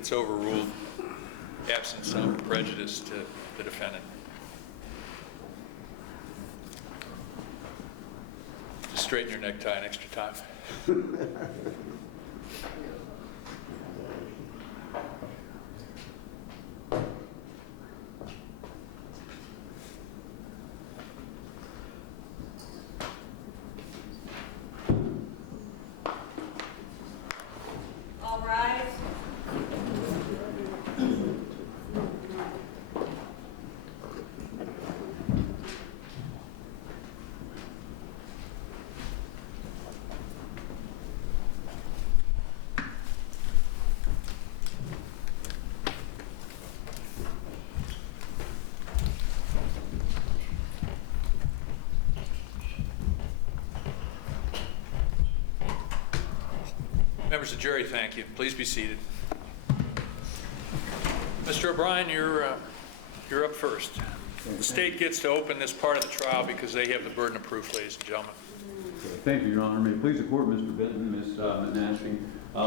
it's overruled, absent some prejudice to the defendant. Just straighten your necktie an extra time. All rise. Members of the jury, thank you. Please be seated. Mr. O'Brien, you're up first. The state gets to open this part of the trial because they have the burden of proof, ladies and gentlemen. Thank you, Your Honor. May it please the court, Mr. Benton, Ms. Menashing.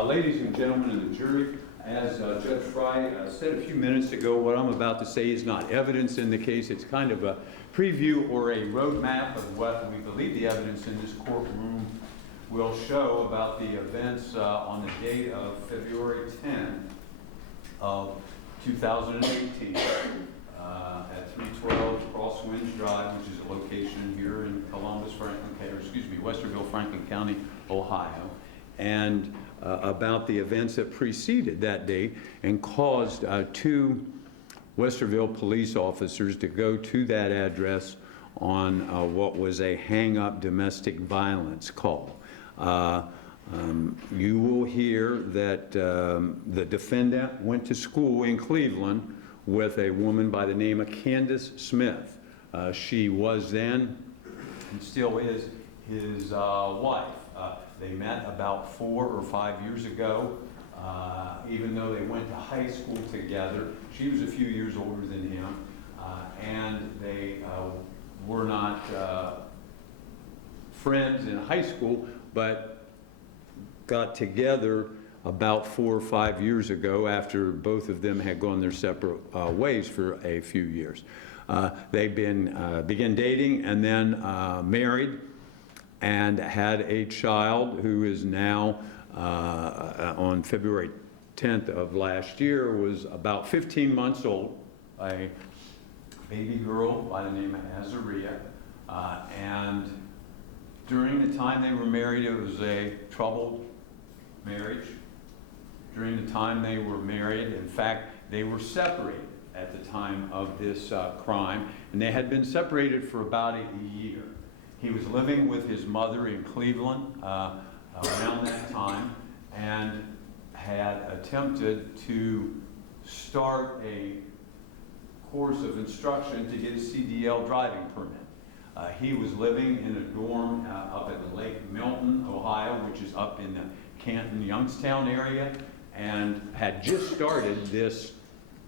Ladies and gentlemen of the jury, as Judge Fry said a few minutes ago, what I'm about to say is not evidence in the case. It's kind of a preview or a roadmap of what we believe the evidence in this courtroom will show about the events on the date of February 10th of 2018 at 312 Crosswinds Drive, which is a location here in Westerville, Franklin County, Ohio, and about the events that preceded that date and caused two Westerville police officers to go to that address on what was a hang-up domestic violence call. You will hear that the defendant went to school in Cleveland with a woman by the name of Candace Smith. She was then, and still is, his wife. They met about 4 or 5 years ago. Even though they went to high school together, she was a few years older than him, and they were not friends in high school, but got together about 4 or 5 years ago after both of them had gone their separate ways for a few years. They began dating and then married and had a child who is now, on February 10th of last year, was about 15 months old, a baby girl by the name of Azariah, and during the time they were married, it was a troubled marriage. During the time they were married, in fact, they were separated at the time of this crime, and they had been separated for about a year. He was living with his mother in Cleveland around that time and had attempted to start a course of instruction to get a CDL driving permit. He was living in a dorm up at Lake Milton, Ohio, which is up in the Canton, Youngstown area, and had just started this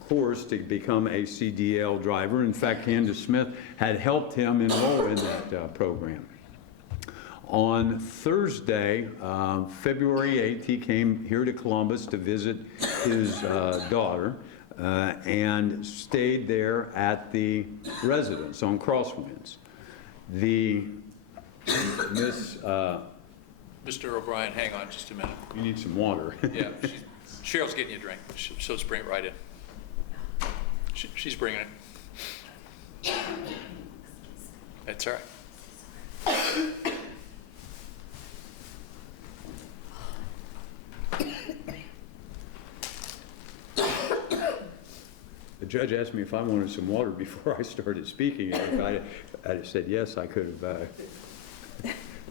course to become a CDL driver. In fact, Candace Smith had helped him enroll in that program. On Thursday, February 8th, he came here to Columbus to visit his daughter and stayed there at the residence on Crosswinds. Mr. O'Brien, hang on just a minute. You need some water. Yeah, Cheryl's getting you a drink, so let's bring it right in. She's bringing it. That's all right. The judge asked me if I wanted some water before I started speaking, and if I said yes, I could have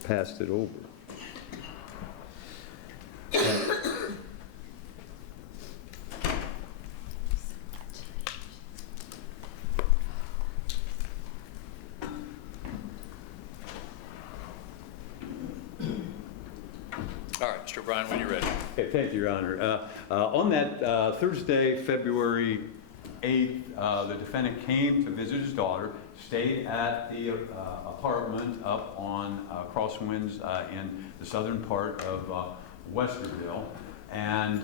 passed it over. All right, Mr. O'Brien, when you're ready. Okay, thank you, Your Honor. On that Thursday, February 8th, the defendant came to visit his daughter, stayed at the apartment up on Crosswinds in the southern part of Westerville, And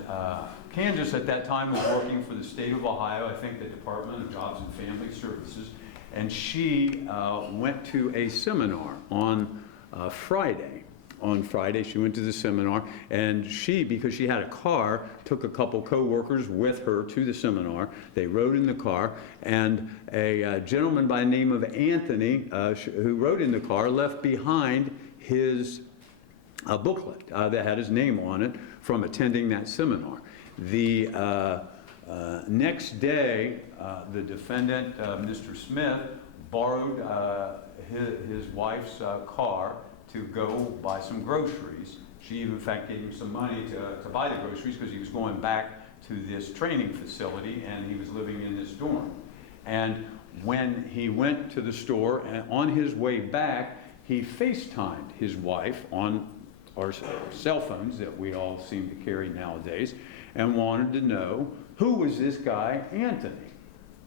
Candace at that time was working for the state of Ohio, I think the Department of Jobs and Family Services, and she went to a seminar on Friday. On Friday, she went to the seminar, and she, because she had a car, took a couple co-workers with her to the seminar. They rode in the car, and a gentleman by the name of Anthony, who rode in the car, left behind his booklet that had his name on it from attending that seminar. The next day, the defendant, Mr. Smith, borrowed his wife's car to go buy some groceries. She, in fact, gave him some money to buy the groceries because he was going back to this training facility and he was living in this dorm. And when he went to the store, and on his way back, he FaceTimed his wife on our cell phones that we all seem to carry nowadays, and wanted to know who was this guy, Anthony.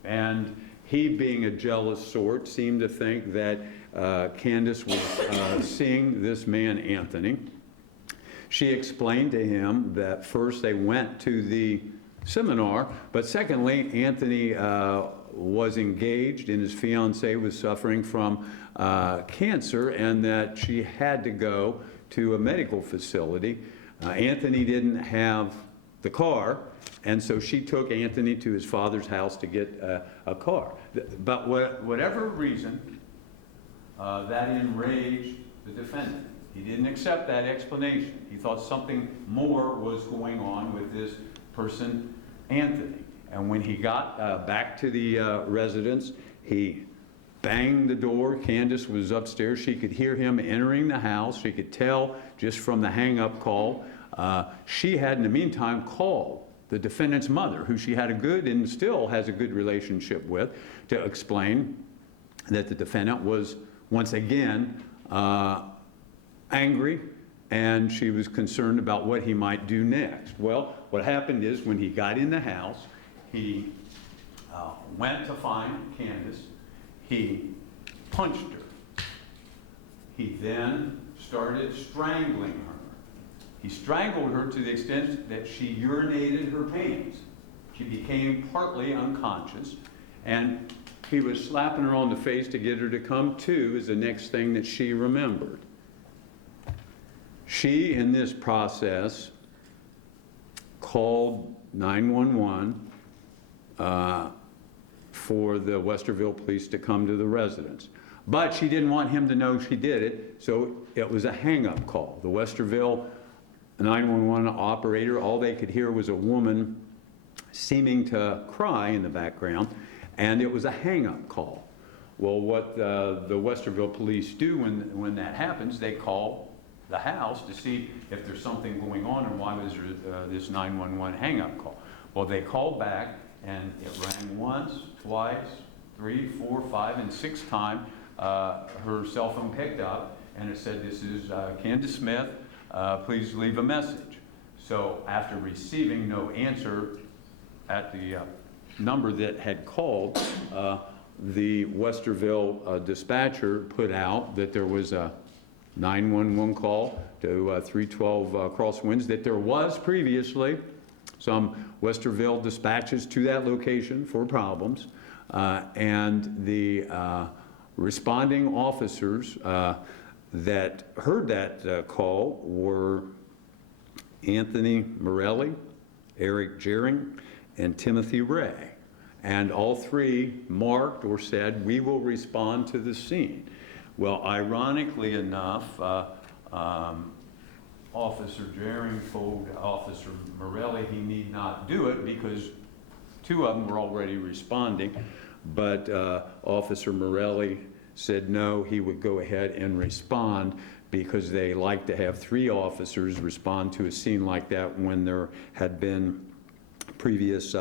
And he, being a jealous sort, seemed to think that Candace was seeing this man, Anthony. She explained to him that first they went to the seminar, but secondly, Anthony was engaged and his fiancée was suffering from cancer, and that she had to go to a medical facility. Anthony didn't have the car, and so she took Anthony to his father's house to get a car. But whatever reason, that enraged the defendant. He didn't accept that explanation. He thought something more was going on with this person, Anthony. And when he got back to the residence, he banged the door. Candace was upstairs. She could hear him entering the house. She could tell just from the hang-up call. She had, in the meantime, called the defendant's mother, who she had a good and still has a good relationship with, to explain that the defendant was once again angry, and she was concerned about what he might do next. Well, what happened is when he got in the house, he went to find Candace. He punched her. He then started strangling her. He strangled her to the extent that she urinated her pants. She became partly unconscious, and he was slapping her on the face to get her to come to is the next thing that she remembered. She, in this process, called 911 for the Westerville police to come to the residence. But she didn't want him to know she did it, so it was a hang-up call. The Westerville 911 operator, all they could hear was a woman seeming to cry in the background, and it was a hang-up call. Well, what the Westerville police do when that happens, they call the house to see if there's something going on and why was there this 911 hang-up call. Well, they called back, and it rang once, twice, 3, 4, 5, and 6 times. Her cell phone picked up, and it said, "This is Candace Smith. Please leave a message." So after receiving no answer at the number that had called, the Westerville dispatcher put out that there was a 911 call to 312 Crosswinds, that there was previously some Westerville dispatches to that location for problems, and the responding officers that heard that call were Anthony Morelli, Eric Joering, and Timothy Ray. And all three marked or said, "We will respond to the scene." Well, ironically enough, Officer Joering told Officer Morelli he need not do it because 2 of them were already responding, but Officer Morelli said no, he would go ahead and respond because they like to have 3 officers respond to a scene like that when there had been previous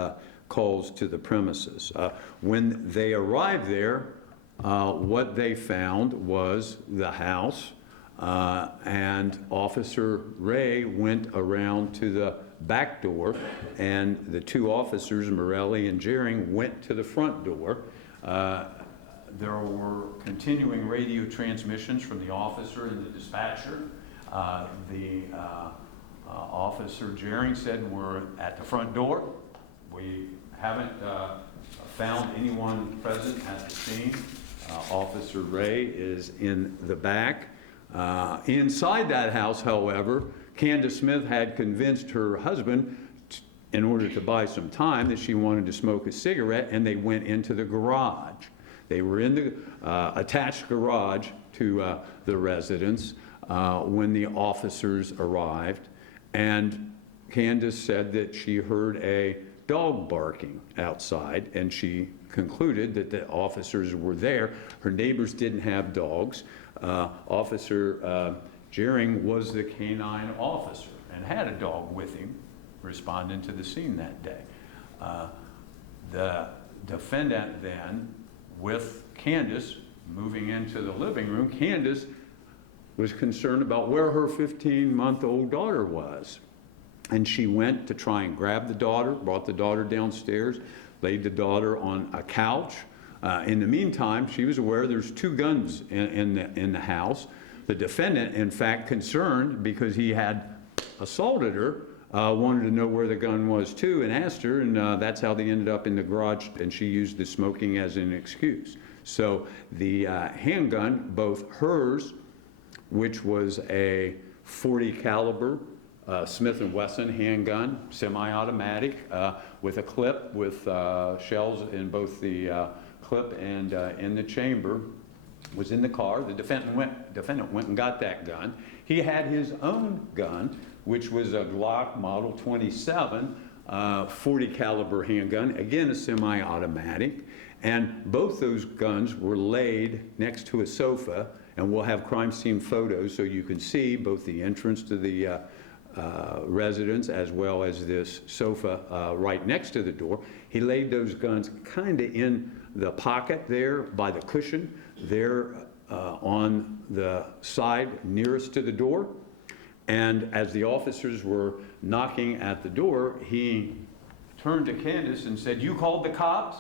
calls to the premises. When they arrived there, what they found was the house, and Officer Ray went around to the back door, and the 2 officers, Morelli and Joering, went to the front door. There were continuing radio transmissions from the officer and the dispatcher. The Officer Joering said, we're at the front door. We haven't found anyone present at the scene. Officer Ray is in the back. Inside that house, however, Candace Smith had convinced her husband, in order to buy some time, that she wanted to smoke a cigarette, and they went into the garage. They were in the attached garage to the residence when the officers arrived, and Candace said that she heard a dog barking outside, and she concluded that the officers were there. Her neighbors didn't have dogs. Officer Joering was the canine officer and had a dog with him responding to the scene that day. The defendant then, with Candace moving into the living room, Candace was concerned about where her 15-month-old daughter was. And she went to try and grab the daughter, brought the daughter downstairs, laid the daughter on a couch. In the meantime, she was aware there's 2 guns in the house. The defendant, in fact, concerned because he had assaulted her, wanted to know where the gun was too, and asked her, and that's how they ended up in the garage, and she used the smoking as an excuse. So the handgun, both hers, which was a .40 caliber Smith & Wesson handgun, semi-automatic, with a clip with shells in both the clip and in the chamber, was in the car. The defendant went and got that gun. He had his own gun, which was a Glock Model 27, .40 caliber handgun, again a semi-automatic, and both those guns were laid next to a sofa, and we'll have crime scene photos so you can see both the entrance to the residence as well as this sofa right next to the door. He laid those guns kind of in the pocket there by the cushion there on the side nearest to the door. And as the officers were knocking at the door, he turned to Candace and said, "You called the cops?"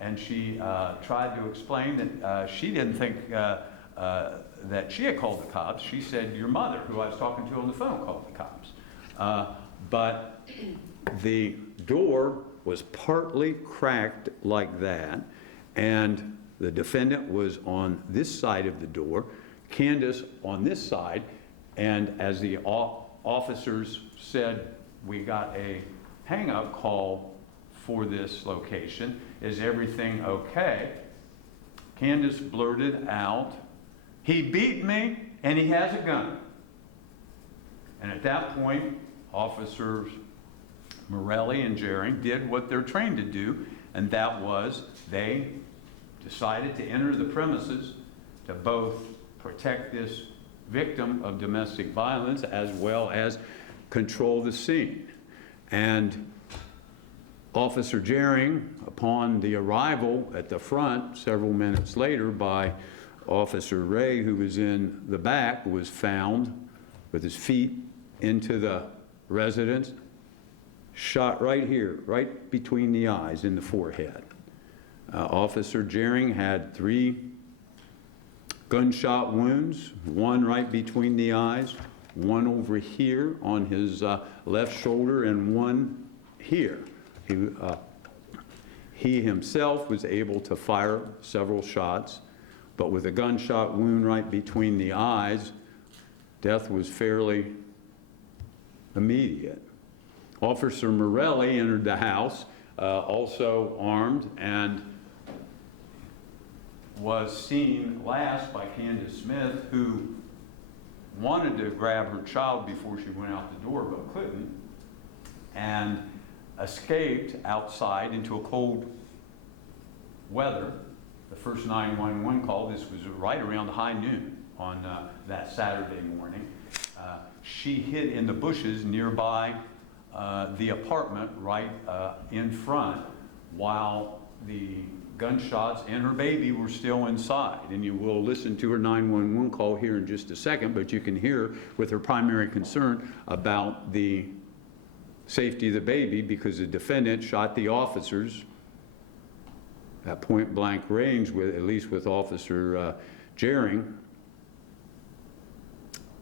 And she tried to explain that she didn't think that she had called the cops. She said, "Your mother, who I was talking to on the phone, called the cops." But the door was partly cracked like that, and the defendant was on this side of the door, Candace on this side, and as the officers said, we got a hang-up call for this location. Is everything okay? Candace blurted out, "He beat me and he has a gun." And at that point, officers Morelli and Joering did what they're trained to do, and that was they decided to enter the premises to both protect this victim of domestic violence as well as control the scene. And Officer Joering, upon the arrival at the front several minutes later by Officer Ray, who was in the back, was found with his feet into the residence, shot right here, right between the eyes in the forehead. Officer Joering had 3 gunshot wounds, one right between the eyes, one over here on his left shoulder, and one here. He himself was able to fire several shots, but with a gunshot wound right between the eyes, death was fairly immediate. Officer Morelli entered the house, also armed, and was seen last by Candace Smith, who wanted to grab her child before she went out the door but couldn't, and escaped outside into a cold weather. The first 911 call, this was right around high noon on that Saturday morning. She hid in the bushes nearby the apartment right in front while the gunshots and her baby were still inside. And you will listen to her 911 call here in just a second, but you can hear with her primary concern about the safety of the baby because the defendant shot the officers at point blank range, with at least with Officer Joering.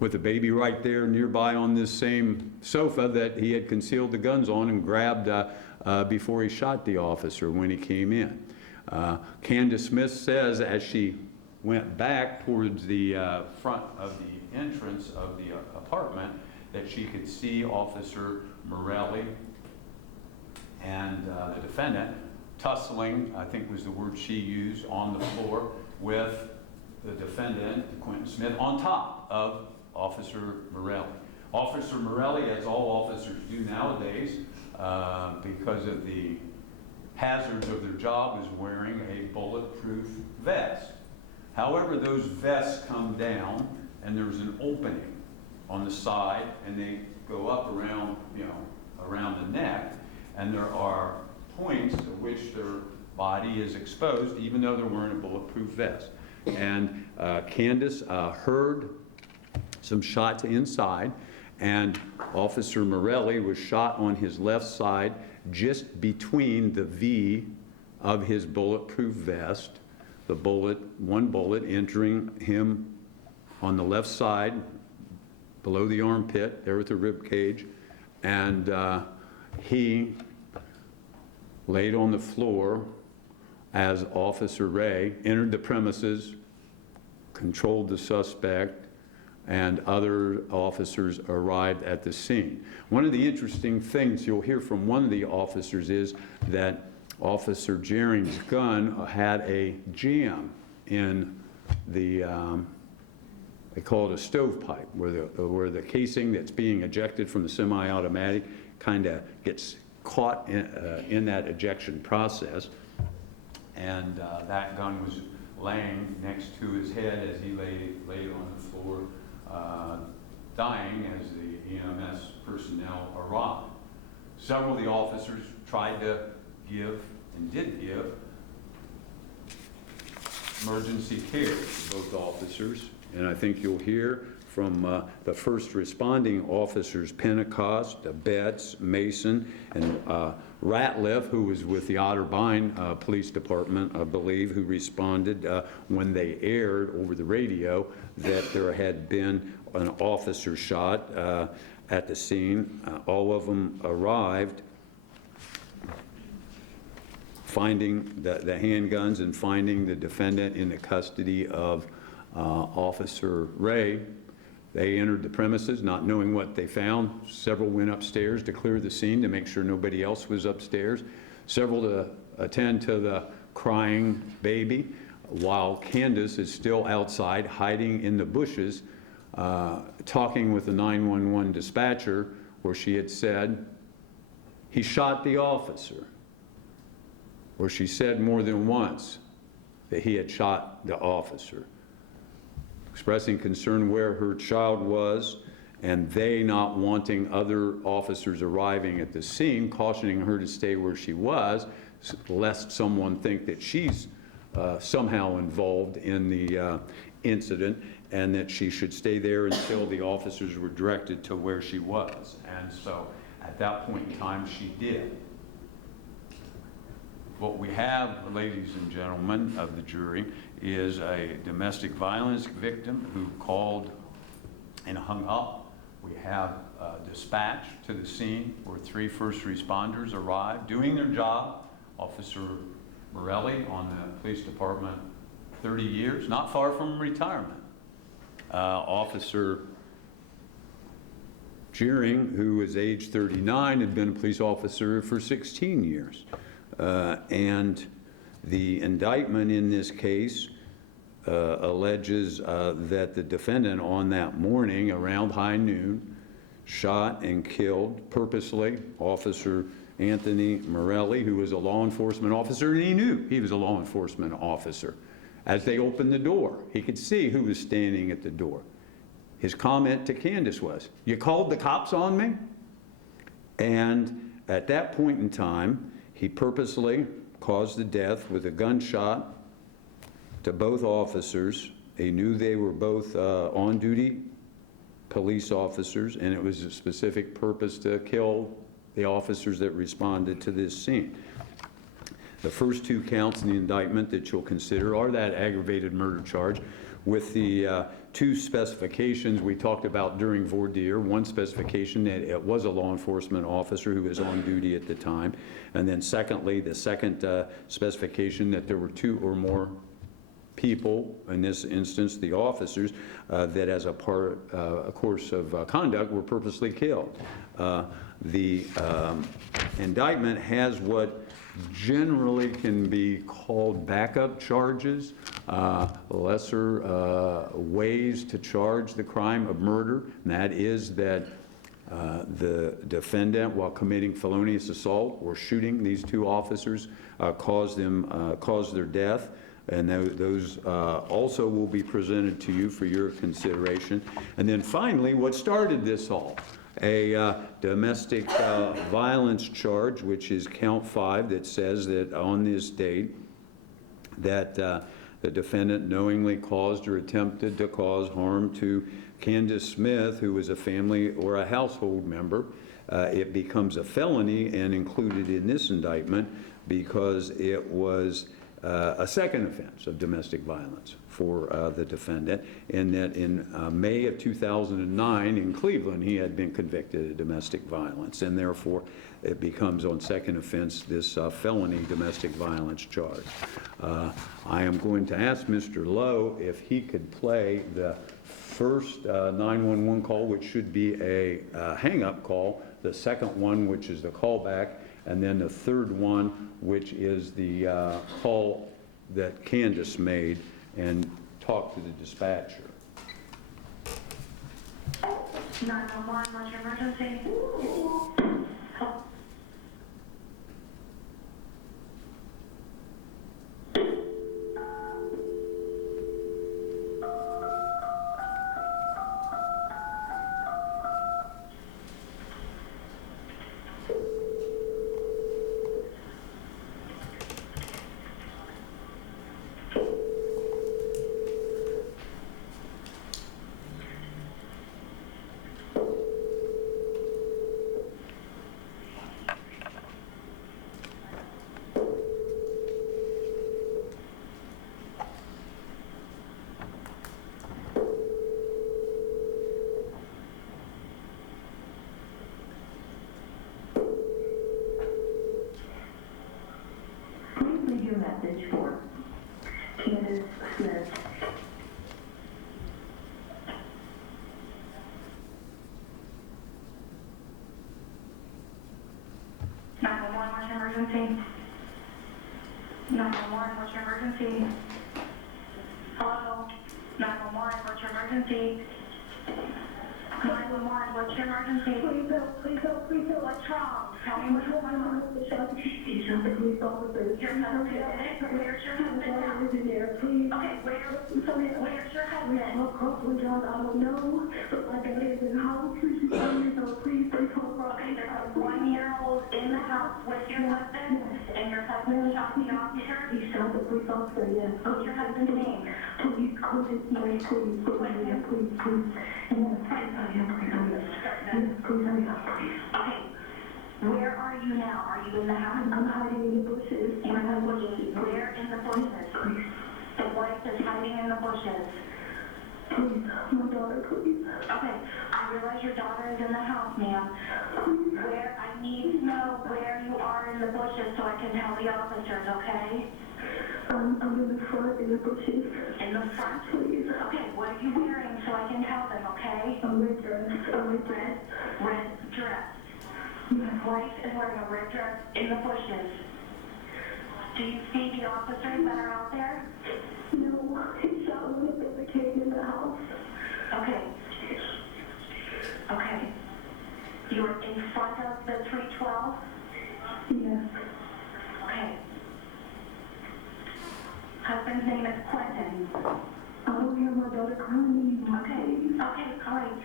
with a baby right there nearby on this same sofa that he had concealed the guns on and grabbed before he shot the officer when he came in. Candace Smith says as she went back towards the front of the entrance of the apartment that she could see Officer Morelli and the defendant tussling, I think was the word she used, on the floor with the defendant, Quentin Smith, on top of Officer Morelli. Officer Morelli, as all officers do nowadays, because of the hazards of their job, is wearing a bulletproof vest. However, those vests come down and there's an opening on the side and they go up around, around the neck, and there are points to which their body is exposed even though they're wearing a bulletproof vest. And Candace heard some shots inside, and Officer Morelli was shot on his left side just between the V of his bulletproof vest. The bullet, one bullet entering him on the left side below the armpit, there at the rib cage, and he laid on the floor as Officer Ray entered the premises, controlled the suspect, and other officers arrived at the scene. One of the interesting things you'll hear from one of the officers is that Officer Joering's gun had a jam in the, they call it a stovepipe, where the casing that's being ejected from the semi-automatic kind of gets caught in that ejection process. And that gun was laying next to his head as he lay on the floor, dying as the EMS personnel arrived. Several of the officers tried to give and did give emergency care to both officers, and I think you'll hear from the first responding officers, Pentecost, Betts, Mason, and Ratliff, who was with the Otterbein Police Department, I believe, who responded when they aired over the radio that there had been an officer shot at the scene. All of them arrived, finding the handguns and finding the defendant in the custody of Officer Ray. They entered the premises not knowing what they found. Several went upstairs to clear the scene to make sure nobody else was upstairs. Several to attend to the crying baby, while Candace is still outside hiding in the bushes, talking with the 911 dispatcher, where she had said, "He shot the officer," where she said more than once that he had shot the officer, expressing concern where her child was, and they not wanting other officers arriving at the scene, cautioning her to stay where she was, lest someone think that she's somehow involved in the incident, and that she should stay there until the officers were directed to where she was. And so at that point in time, she did. What we have, ladies and gentlemen of the jury, is a domestic violence victim who called and hung up. We have dispatch to the scene where 3 first responders arrived doing their job. Officer Morelli on the police department, 30 years, not far from retirement. Officer Joering, who was age 39, had been a police officer for 16 years. And the indictment in this case alleges that the defendant on that morning around high noon shot and killed purposely Officer Anthony Morelli, who was a law enforcement officer, and he knew he was a law enforcement officer. As they opened the door, he could see who was standing at the door. His comment to Candace was, "You called the cops on me?" And at that point in time, he purposely caused the death with a gunshot to both officers. He knew they were both on-duty police officers, and it was a specific purpose to kill the officers that responded to this scene. The first 2 counts in the indictment that you'll consider are that aggravated murder charge with the two specifications we talked about during voir dire. One specification that it was a law enforcement officer who was on duty at the time. And then secondly, the second specification that there were two or more people, in this instance the officers, that as a course of conduct were purposely killed. The indictment has what generally can be called backup charges, lesser ways to charge the crime of murder, and that is that the defendant, while committing felonious assault or shooting these two officers, caused their death. And those also will be presented to you for your consideration. And then finally, what started this all? A domestic violence charge, which is count 5, that says that on this date that the defendant knowingly caused or attempted to cause harm to Candace Smith, who was a family or a household member. It becomes a felony and included in this indictment because it was a second offense of domestic violence for the defendant, and that in May of 2009 in Cleveland he had been convicted of domestic violence, and therefore it becomes on second offense this felony domestic violence charge. I am going to ask Mr. Lowe if he could play the first 911 call, which should be a hang-up call, the second one, which is the callback, and then the third one, which is the call that Candace made and talk to the dispatcher. 911, what's your emergency? Message for Candace Smith. What's your emergency? 911, what's your emergency? Hello? 911, what's your emergency? 911, what's your emergency? Please help, please help, please help. What's wrong? Tell me what's wrong. He's not the police officer. Your husband did it? Where's your husband now? Okay, where's your husband? I don't know, but my dad is in the house. Please, please call for us. Okay, there's a 1-year-old in the house with your husband, and your husband shot the officer? He shot the police officer, yes. What's your husband's name? Please, Quentin Smith, please. Okay. Where are you now? Are you in the house? I'm hiding in the bushes. In the bushes? Where in the bushes? Please. The wife is hiding in the bushes. Please, my daughter, please. Okay, I realize your daughter is in the house, ma'am. Where, I need to know where you are in the bushes so I can tell the officers, okay? I'm in the front, in the bushes. In the front? Please. Okay, what are you wearing so I can tell them, okay? A red dress. Red dress. Your wife is wearing a red dress in the bushes. Do you see the officers that are out there? No, he shot one of them that came in the house. Okay. Okay. You're in front of the 312? Yes. Okay. Husband's name is Quentin. I don't hear my daughter crying. Okay, all right.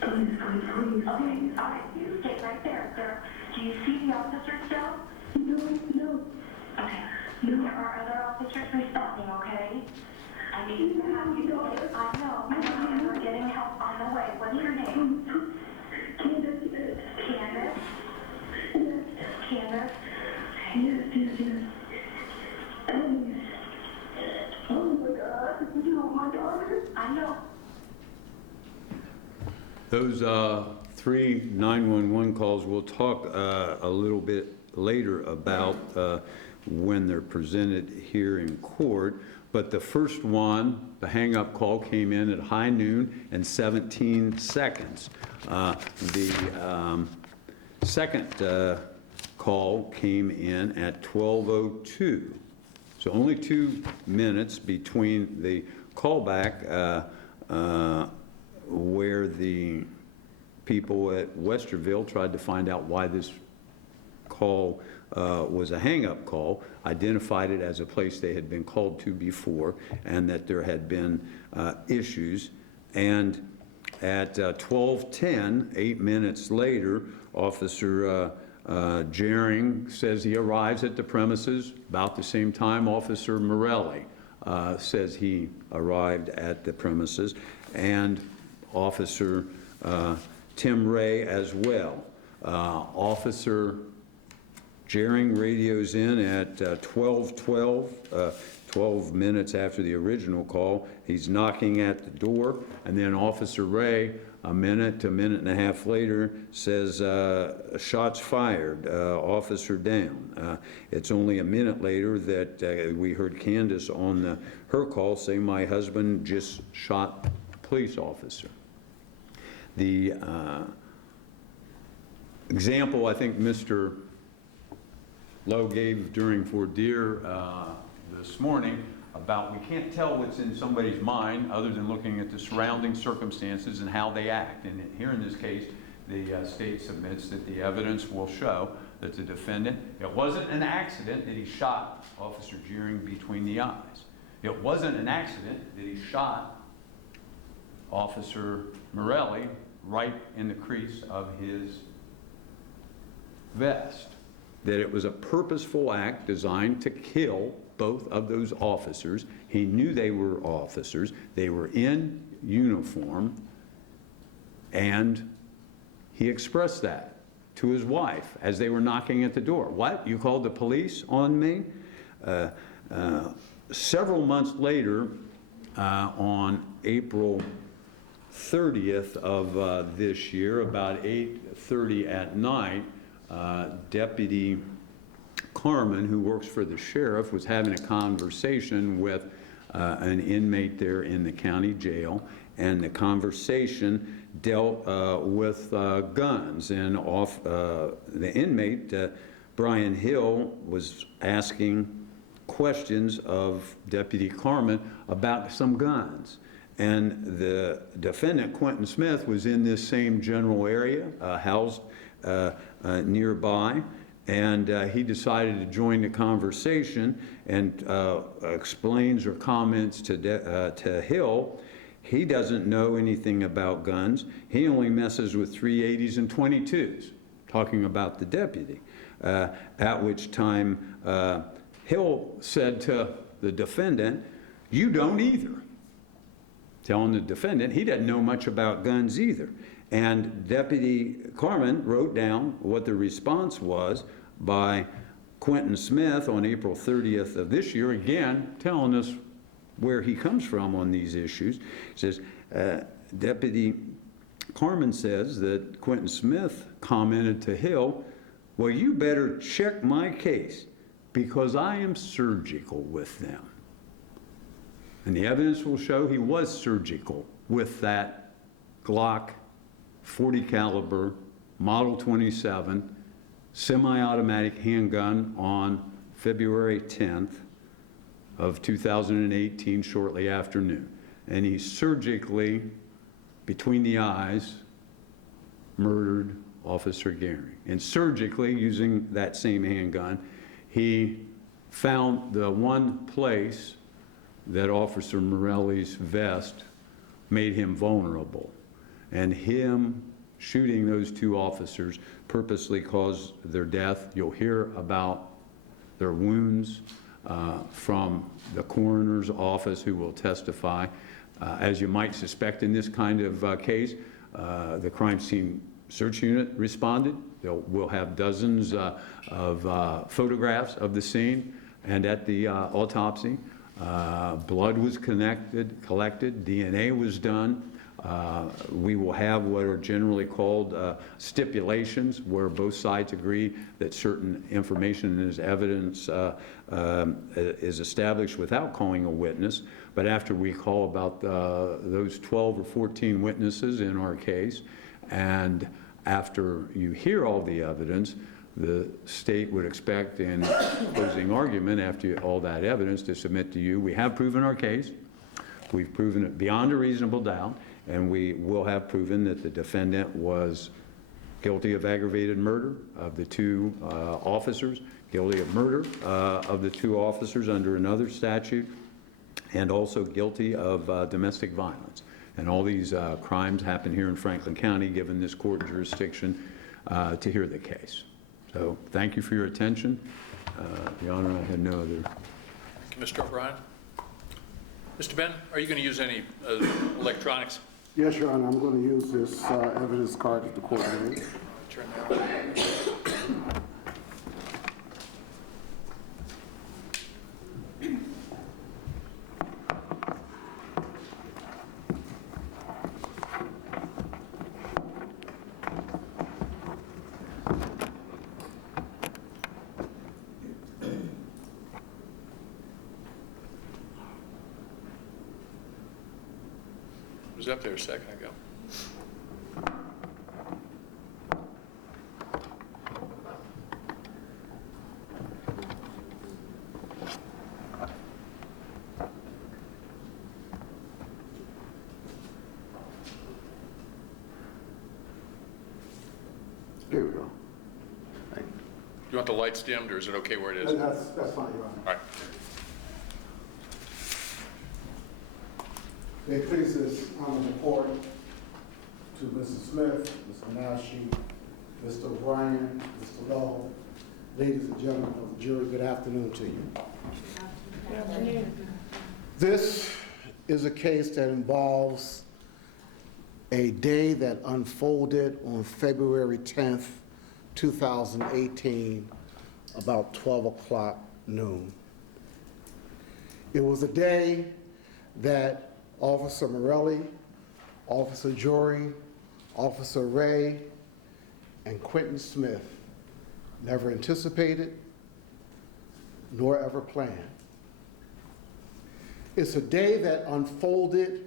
Please. Okay, all right, you stay right there. Do you see the officer still? No. Okay. There are other officers responding, okay? I need to have you go. I know, we're getting help on the way. What's your name? Candace. Candace? Yes. Candace? Yes. Those 3 911 calls, we'll talk a little bit later about when they're presented here in court. But the first one, the hang-up call, came in at high noon and 17 seconds. The second call came in at 12:02. So only 2 minutes between the callback where the people at Westerville tried to find out why this call was a hang-up call, identified it as a place they had been called to before, and that there had been issues. And at 12:10, 8 minutes later, Officer Joering says he arrives at the premises. About the same time, Officer Morelli says he arrived at the premises, and Officer Tim Ray as well. Officer Joering radios in at 12:12, 12 minutes after the original call. He's knocking at the door, and then Officer Ray, a minute to a minute and a half later, says, shots fired, officer down. It's only a minute later that we heard Candace on her call say, my husband just shot a police officer. The example I think Mr. Lowe gave during voir dire this morning about we can't tell what's in somebody's mind other than looking at the surrounding circumstances and how they act. And here in this case, the state submits that the evidence will show that the defendant, it wasn't an accident that he shot Officer Joering between the eyes. It wasn't an accident that he shot Officer Morelli right in the crease of his vest. That it was a purposeful act designed to kill both of those officers. He knew they were officers. They were in uniform, and he expressed that to his wife as they were knocking at the door. What? You called the police on me? Several months later, on April 30th of this year, about 8:30 at night, Deputy Carmen, who works for the sheriff, was having a conversation with an inmate there in the county jail, and the conversation dealt with guns. And the inmate, Brian Hill, was asking questions of Deputy Carmen about some guns. And the defendant, Quentin Smith, was in this same general area, housed nearby, and he decided to join the conversation and explains or comments to Hill. He doesn't know anything about guns. He only messes with .380s and .22s, talking about the deputy. At which time Hill said to the defendant, "You don't either," telling the defendant he doesn't know much about guns either. And Deputy Carmen wrote down what the response was by Quentin Smith on April 30th of this year, again telling us where he comes from on these issues. He says, Deputy Carmen says that Quentin Smith commented to Hill, "Well, you better check my case because I am surgical with them." And the evidence will show he was surgical with that Glock 40 caliber Model 27 semi-automatic handgun on February 10th of 2018, shortly after noon. And he surgically, between the eyes, murdered Officer Joering. And surgically, using that same handgun, he found the one place that Officer Morelli's vest made him vulnerable. And him shooting those two officers purposely caused their death. You'll hear about their wounds from the coroner's office, who will testify. As you might suspect in this kind of case, the crime scene search unit responded. We'll have dozens of photographs of the scene, and at the autopsy, blood was collected, DNA was done. We will have what are generally called stipulations, where both sides agree that certain information is evidence is established without calling a witness. But after we call about those 12 or 14 witnesses in our case, and after you hear all the evidence, the state would expect in closing argument, after all that evidence, to submit to you, we have proven our case, we've proven it beyond a reasonable doubt, and we will have proven that the defendant was guilty of aggravated murder of the two officers, guilty of murder of the two officers under another statute, and also guilty of domestic violence. And all these crimes happen here in Franklin County, given this court jurisdiction to hear the case. So thank you for your attention. Your Honor, I had no other. Thank you, Mr. O'Brien. Mr. Benton, are you going to use any electronics? Yes, Your Honor, I'm going to use this evidence card that the court made. Turn that on. It was up there a second ago. Here we go. Thank you. Do you want the lights dimmed, or is it okay where it is? That's fine, Your Honor. All right. It pleases on the report to Mr. Smith, Mr. Nashi, Mr. O'Brien, Mr. Lowe, ladies and gentlemen of the jury, good afternoon to you. Good afternoon. This is a case that involves a day that unfolded on February 10th, 2018, about 12 o'clock noon. It was a day that Officer Morelli, Officer Joering, Officer Ray, and Quentin Smith never anticipated nor ever planned. It's a day that unfolded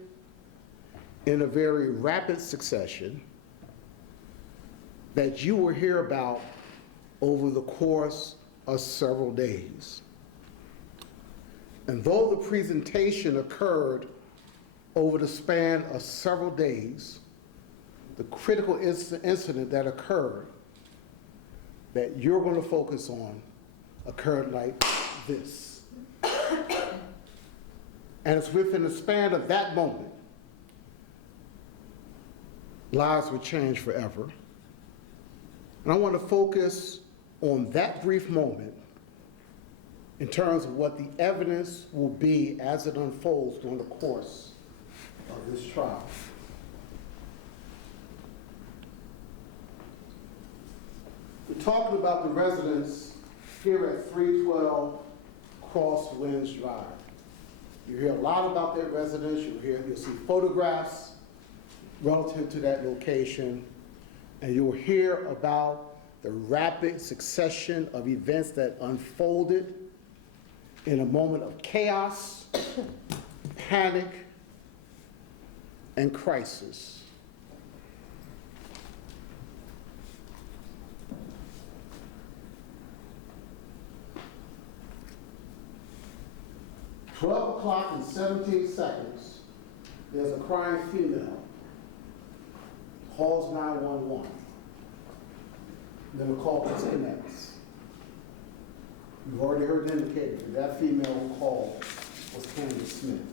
in a very rapid succession that you will hear about over the course of several days. And though the presentation occurred over the span of several days, the critical incident that occurred that you're going to focus on occurred like this. And it's within the span of that moment, lives were changed forever. And I want to focus on that brief moment in terms of what the evidence will be as it unfolds during the course of this trial. We're talking about the residents here at 312 Crosswinds Drive. You hear a lot about that residence. You'll see photographs relative to that location, and you'll hear about the rapid succession of events that unfolded in a moment of chaos, panic, and crisis. $12:17, there's a crying female, calls 911. Then the call disconnects. You've already heard it indicated that female who called was Quentin Smith.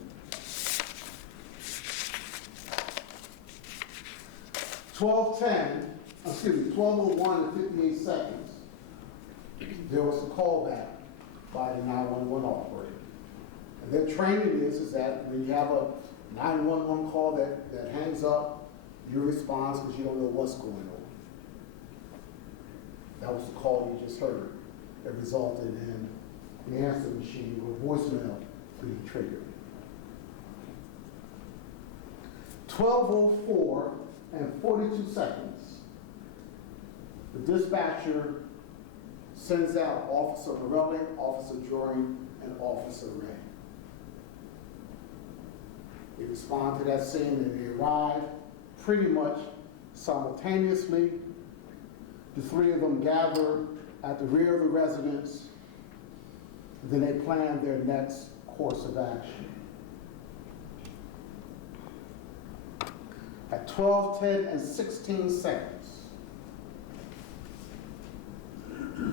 12:01 and 58 seconds, there was a call back by the 911 operator. And their training is that when you have a 911 call that hangs up, you respond because you don't know what's going on. That was the call you just heard that resulted in the answer machine or voicemail being triggered. 12:04 and 42 seconds, the dispatcher sends out Officer Morelli, Officer Joering, and Officer Ray. They respond to that scene and they arrive pretty much simultaneously. The three of them gather at the rear of the residence, then they plan their next course of action. At 12:10 and 16 seconds,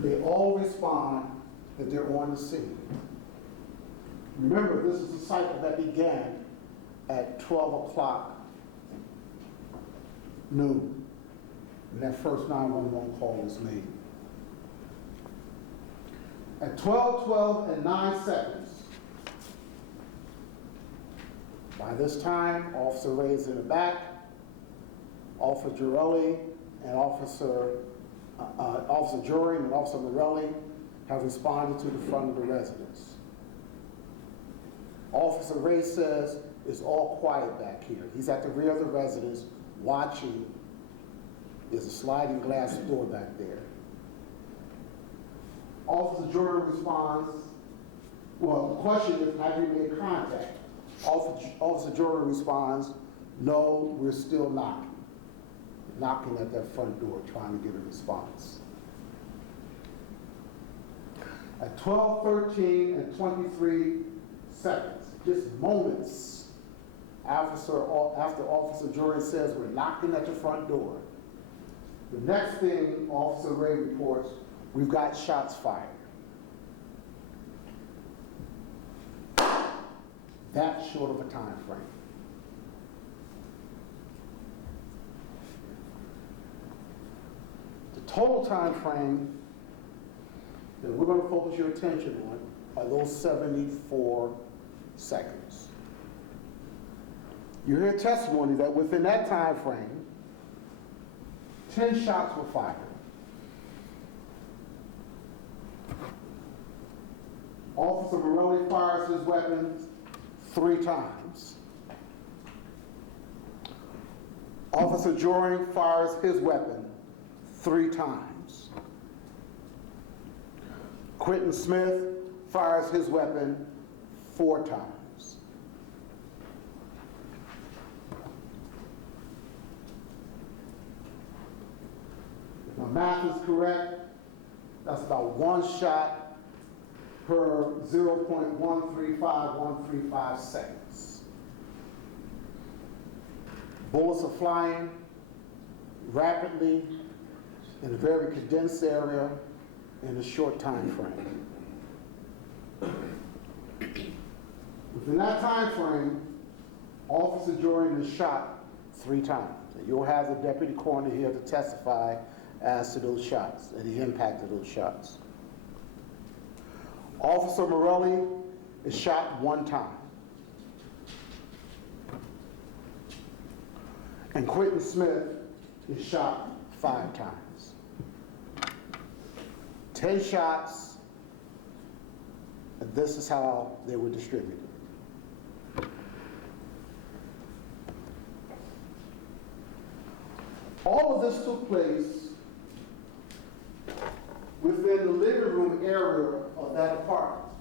they all respond that they're on the scene. Remember, this is a cycle that began at 12 o'clock noon, when that first 911 call was made. At 12:12 and 9 seconds, by this time, Officer Ray is in the back, Officer Morelli and Officer Joering and Officer Morelli have responded to the front of the residence. Officer Ray says it's all quiet back here. He's at the rear of the residence watching. There's a sliding glass door back there. Officer Joering responds, well, the question is, have you made contact? Officer Joering responds, no, we're still knocking at that front door, trying to get a response. At 12:13 and 23 seconds, just moments after Officer Joering says we're knocking at the front door, the next thing Officer Ray reports, we've got shots fired. That short of a time frame. The total time frame that we're going to focus your attention on are those 74 seconds. You hear testimony that within that time frame, 10 shots were fired. Officer Morelli fires his weapon 3 times. Officer Joering fires his weapon 3 times. Quentin Smith fires his weapon 4 times. If my math is correct, that's about 1 shot per 0.135135 seconds. Bullets are flying rapidly in a very condensed area in a short time frame. Within that time frame, Officer Joering is shot 3 times. And you'll have the deputy coroner here to testify as to those shots and the impact of those shots. Officer Morelli is shot 1 time. And Quentin Smith is shot 5 times. 10 shots, and this is how they were distributed. All of this took place within the living room area of that apartment.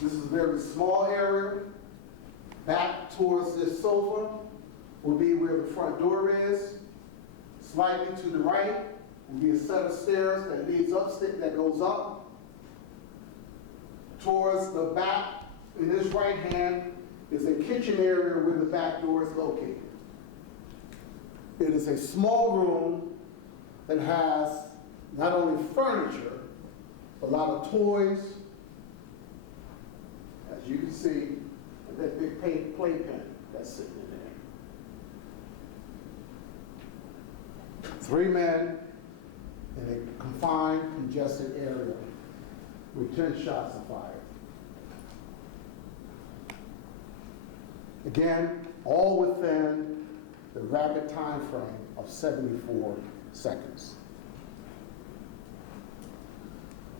This is a very small area. Back towards this sofa will be where the front door is. Slightly to the right will be a set of stairs that leads upstairs, that goes up. Towards the back, in this right hand, is a kitchen area where the back door is located. It is a small room that has not only furniture, a lot of toys. As you can see, that big playpen that's sitting in there. 3 men in a confined, congested area where 10 shots are fired. Again, all within the rapid time frame of 74 seconds.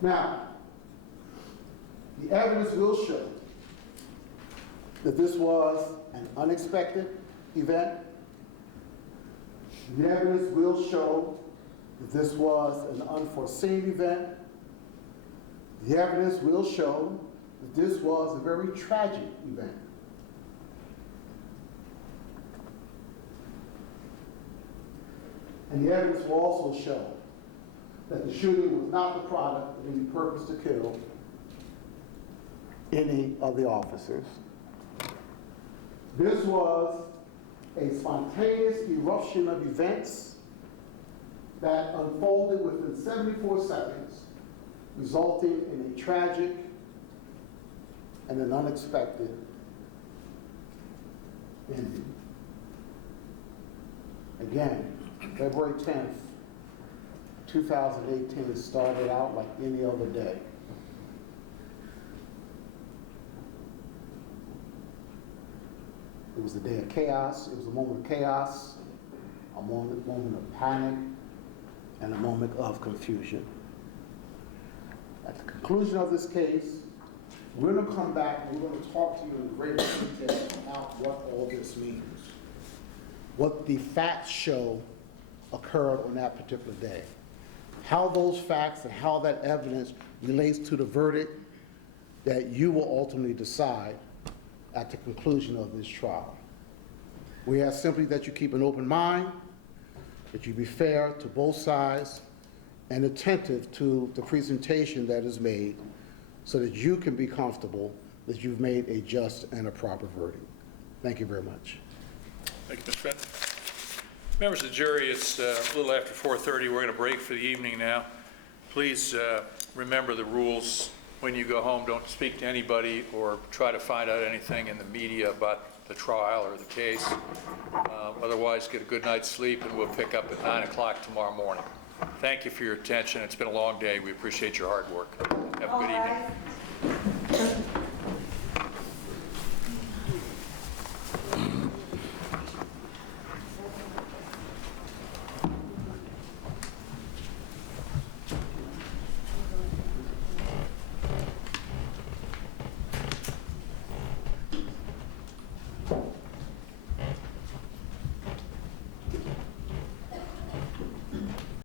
Now, the evidence will show that this was an unexpected event. The evidence will show that this was an unforeseen event. The evidence will show that this was a very tragic event. And the evidence will also show that the shooting was not the product of any purpose to kill any of the officers. This was a spontaneous eruption of events that unfolded within 74 seconds, resulting in a tragic and an unexpected ending. Again, February 10th, 2018 started out like any other day. It was a day of chaos. It was a moment of chaos, a moment of panic, and a moment of confusion. At the conclusion of this case, we're going to come back and we're going to talk to you in greater detail about what all this means, what the facts show occurred on that particular day, how those facts and how that evidence relates to the verdict that you will ultimately decide at the conclusion of this trial. We ask simply that you keep an open mind, that you be fair to both sides, and attentive to the presentation that is made so that you can be comfortable that you've made a just and a proper verdict. Thank you very much. Thank you, Mr. Benton. Members of the jury, it's a little after 4:30. We're going to break for the evening now. Please remember the rules. When you go home, don't speak to anybody or try to find out anything in the media about the trial or the case. Otherwise, get a good night's sleep, and we'll pick up at 9 o'clock tomorrow morning. Thank you for your attention. It's been a long day. We appreciate your hard work. Have a good evening.